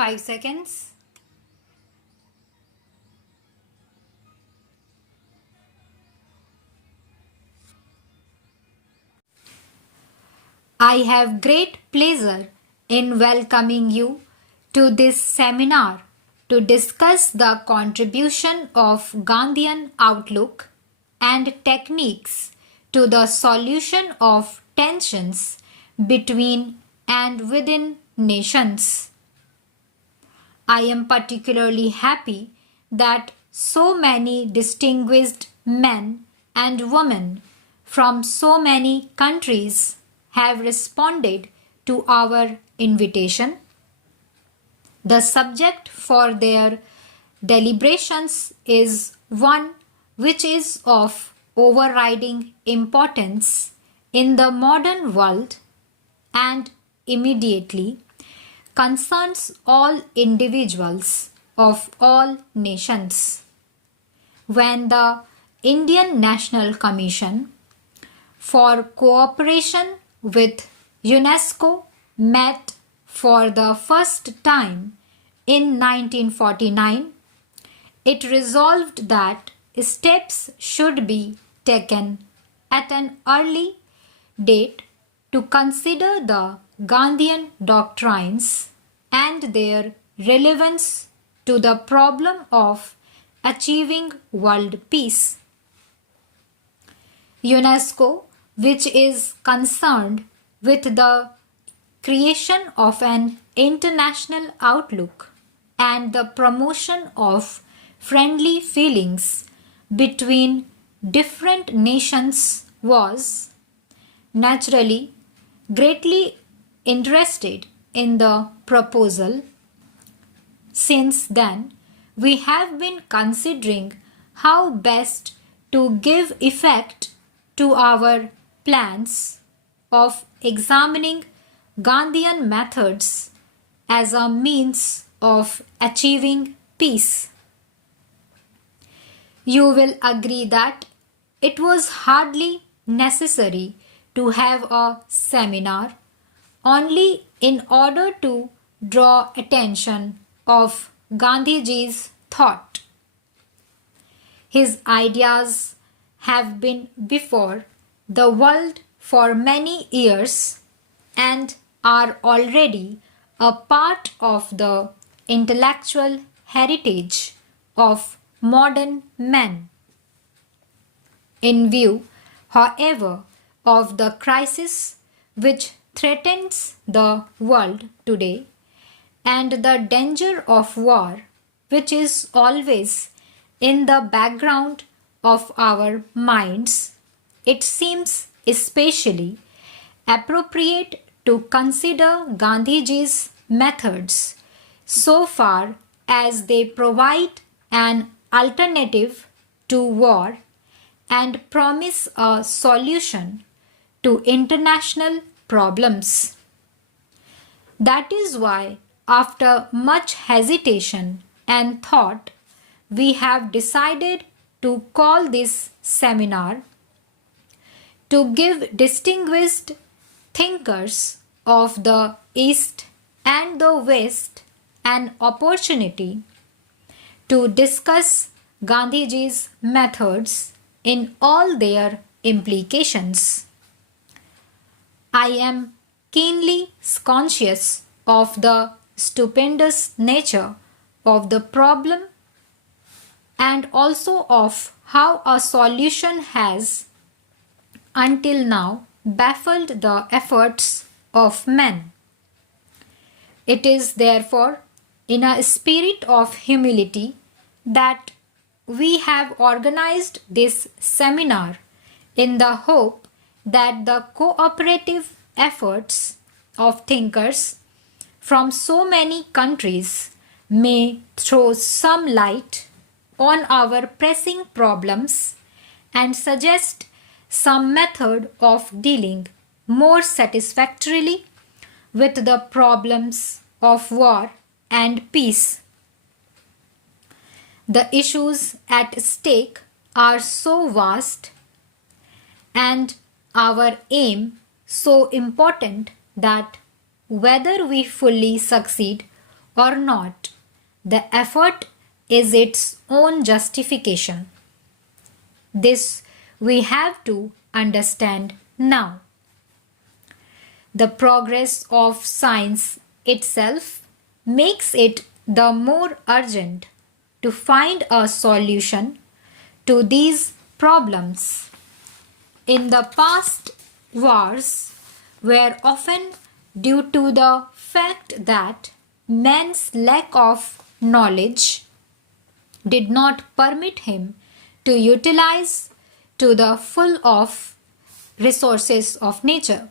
5 seconds. I have great pleasure in welcoming you to this seminar to discuss the contribution of Gandhian outlook and techniques to the solution of tensions between and within nations. I am particularly happy that so many distinguished men and women from so many countries have responded to our invitation. The subject for their deliberations is one which is of overriding importance in the modern world and immediately concerns all individuals of all nations. When the Indian National Commission for Cooperation with UNESCO met for the first time in 1949, it resolved that steps should be taken at an early date to consider the Gandhian doctrines and their relevance to the problem of achieving world peace. UNESCO, which is concerned with the creation of an international outlook and the promotion of friendly feelings between different nations, was naturally greatly interested in the proposal. Since then, we have been considering how best to give effect to our plans of examining Gandhian methods as a means of achieving peace. You will agree that it was hardly necessary to have a seminar only in order to draw attention of Gandhiji's thought. His ideas have been before the world for many years and are already a part of the intellectual heritage of modern men. In view, however, of the crisis which threatens the world today and the danger of war, which is always in the background of our minds, it seems especially appropriate to consider Gandhiji's methods so far as they provide an alternative to war and promise a solution to international problems. That is why, after much hesitation and thought, we have decided to call this seminar to give distinguished thinkers of the East and the West an opportunity to discuss Gandhiji's methods in all their implications. I am keenly conscious of the stupendous nature of the problem and also of how a solution has until now baffled the efforts of men. It is therefore in a spirit of humility that we have organized this seminar in the hope that the cooperative efforts of thinkers from so many countries may throw some light on our pressing problems and suggest some method of dealing more satisfactorily with the problems of war and peace. The issues at stake are so vast and our aim so important that whether we fully succeed or not, the effort is its own justification. This we have to understand now. The progress of science itself makes it the more urgent to find a solution to these problems. In the past, wars were often due to the fact that man's lack of knowledge did not permit him to utilize to the full of resources of nature.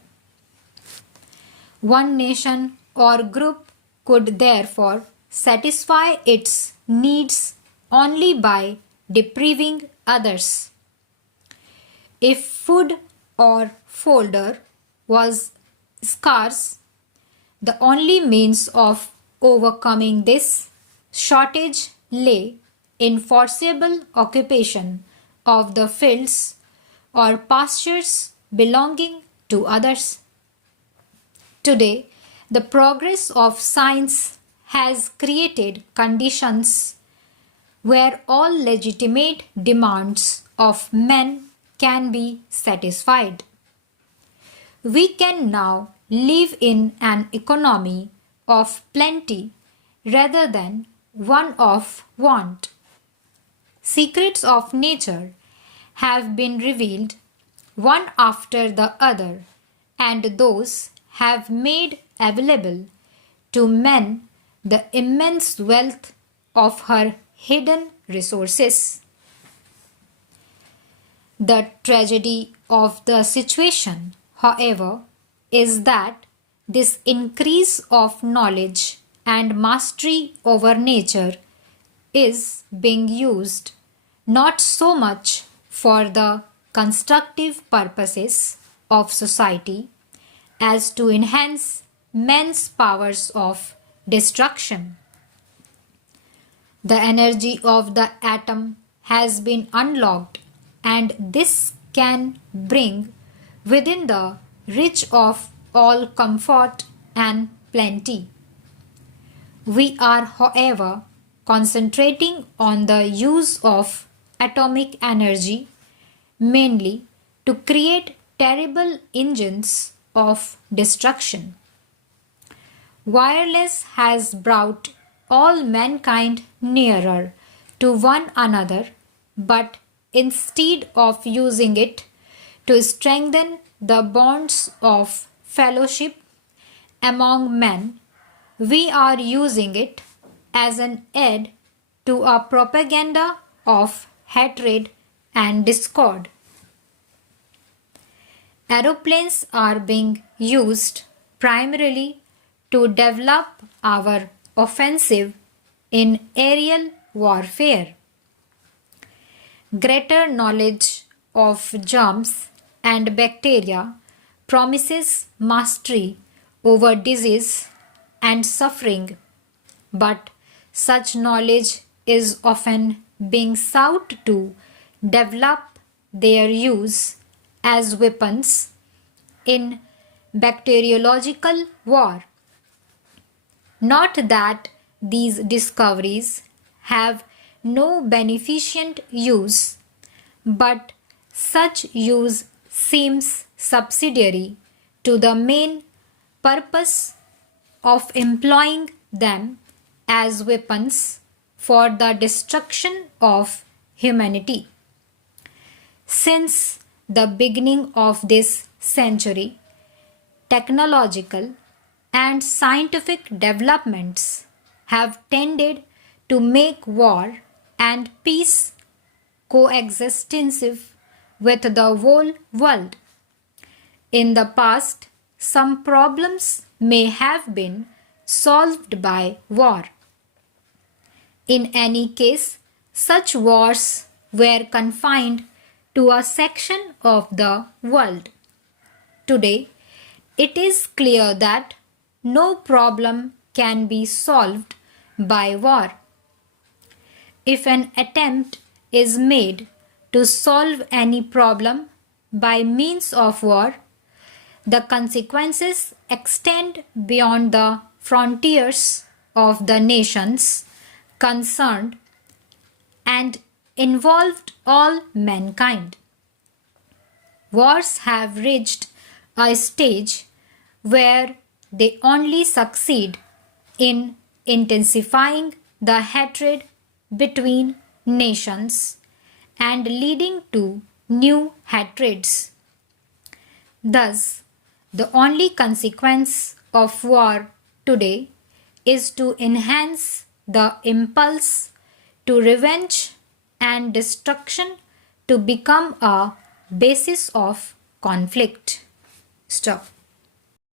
One nation or group could therefore satisfy its needs only by depriving others. If food or fodder was scarce, the only means of overcoming this shortage lay in forcible occupation of the fields or pastures belonging to others. Today, the progress of science has created conditions where all legitimate demands of men can be satisfied. We can now live in an economy of plenty rather than one of want. Secrets of nature have been revealed one after the other, and those have made available to men the immense wealth of her hidden resources. The tragedy of the situation, however, is that this increase of knowledge and mastery over nature is being used not so much for the constructive purposes of society as to enhance men's powers of destruction. The energy of the atom has been unlocked, and this can bring within the reach of all comfort and plenty. We are, however, concentrating on the use of atomic energy mainly to create terrible engines of destruction. Wireless has brought all mankind nearer to one another, but instead of using it to strengthen the bonds of fellowship among men, we are using it as an aid to a propaganda of hatred and discord. Aeroplanes are being used primarily to develop our offensive in aerial warfare. Greater knowledge of germs and bacteria promises mastery over disease and suffering, but such knowledge is often being sought to develop their use as weapons in bacteriological war. Not that these discoveries have no beneficent use, but such use seems subsidiary to the main purpose of employing them as weapons for the destruction of humanity. Since the beginning of this century, technological and scientific developments have tended to make war and peace coextensive with the whole world. In the past, some problems may have been solved by war. In any case, such wars were confined to a section of the world. Today, it is clear that no problem can be solved by war. If an attempt is made to solve any problem by means of war, the consequences extend beyond the frontiers of the nations concerned and involved all mankind. Wars have reached a stage where they only succeed in intensifying the hatred between nations and leading to new hatreds. Thus, the only consequence of war today is to enhance the impulse to revenge and destruction to become a basis of conflict. Stop.